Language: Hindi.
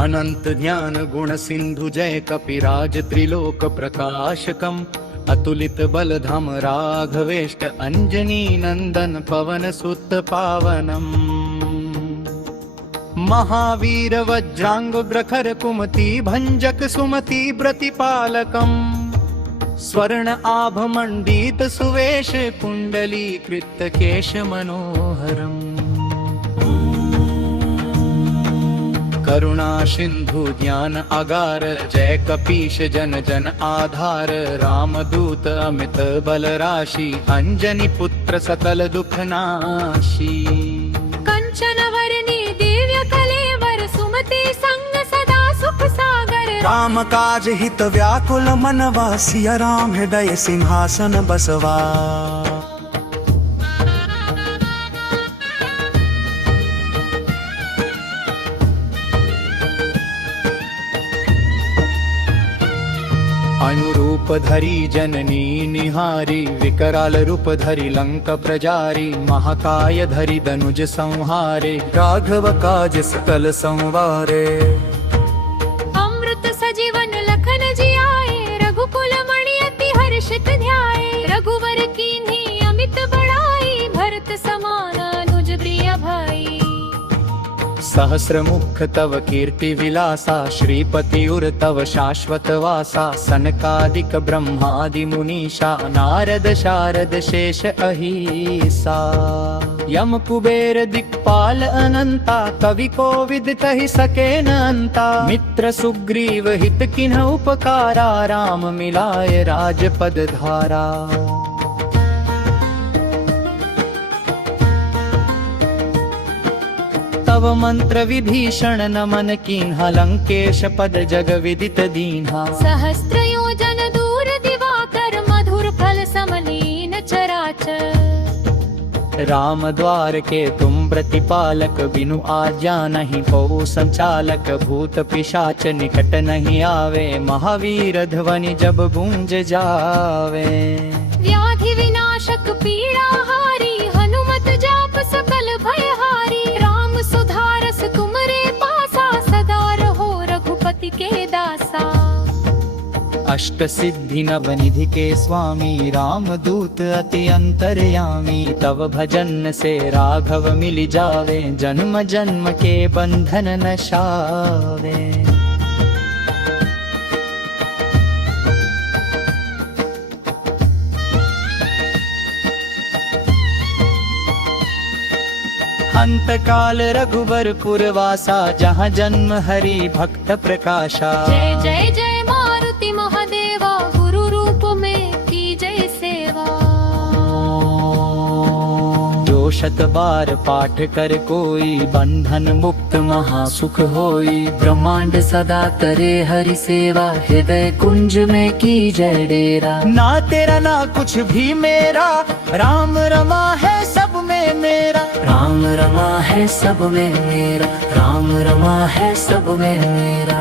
अनंत ज्ञान गुण सिंधु जय कपिराज त्रिलोक प्रकाशकम अतुलित बलधाम राघवेष्ट अंजनी नंदन पवन सुत पावनम महावीर वज्रांग प्रखर कुमति भंजक सुमति प्रतिपालकम स्वर्ण आभ मंडित सुवेश कुंडली कृत केश मनोहरम करुणा सिंधु ज्ञान अगार जय कपीश जन जन आधार रामदूत अमित बल राशि अंजनी पुत्र सकल दुख नाशी कंचन वरनी दिव्य कलेवर सुमति संग सदा सुख सागर राम काज हित व्याकुल मनवा सिया राम हृदय सिंहासन बसवा अनुरूप धरी जननी निहारी विकराल रूप धरी लंक प्रजारी महाकाय धरी धनुज संहारे राघव काज सकल संवारे अमृत सजीवन लखन जियाए रघुकुल मणि अति हर्षित ध्याए रघुवर कीन्ही अमित बड़ाई भरत समान अनुज प्रिय भाई सहस्र मुख तव कीर्ति विलासा श्रीपति उर तव शाश्वत वासा सनकादिक ब्रह्मादि मुनीषा नारद शारद शेष अहिसा यम कुबेर दिक्पाल अनंता कवि कोविद कहि सके न अंता मित्र सुग्रीव हित किन्ह उपकारा राम मिलाय राजपद धारा तव मंत्र विभीषण नमन कीन्हा लंकेश पद जग विदित दीन्हा सहस्त्र योजन दूर दिवाकर मधुर फल समलीन चराचर राम द्वार के तुम प्रतिपालक बिनु आज्ञा नहीं पौ संचालक भूत पिशाच निकट नहीं आवे महावीर ध्वनि जब गूंज जावे व्याधि विनाशक पीड़ा हारी हनुमत जाप सकल भयहारी राम सुधारस तुमरे पासा सदा रहो रघुपति के दासा अष्ट सिद्धि नवनिधि के स्वामी राम दूत अति अंतर्यामी तव भजन से राघव मिल जावे जन्म जन्म के बंधन नशावे अंत काल रघुवरपुर वासा जहाँ जन्म हरि भक्त प्रकाशा जय जय जय मारुति महादेवा गुरु रूप में की जय सेवा जो शत बार पाठ कर कोई बंधन मुक्त महासुख होई ब्रह्मांड सदा करे हरि सेवा हृदय कुंज में की जय डेरा ना तेरा ना कुछ भी मेरा राम रमा है सब में मेरा राम रमा है सब में मेरा राम रमा है सब में मेरा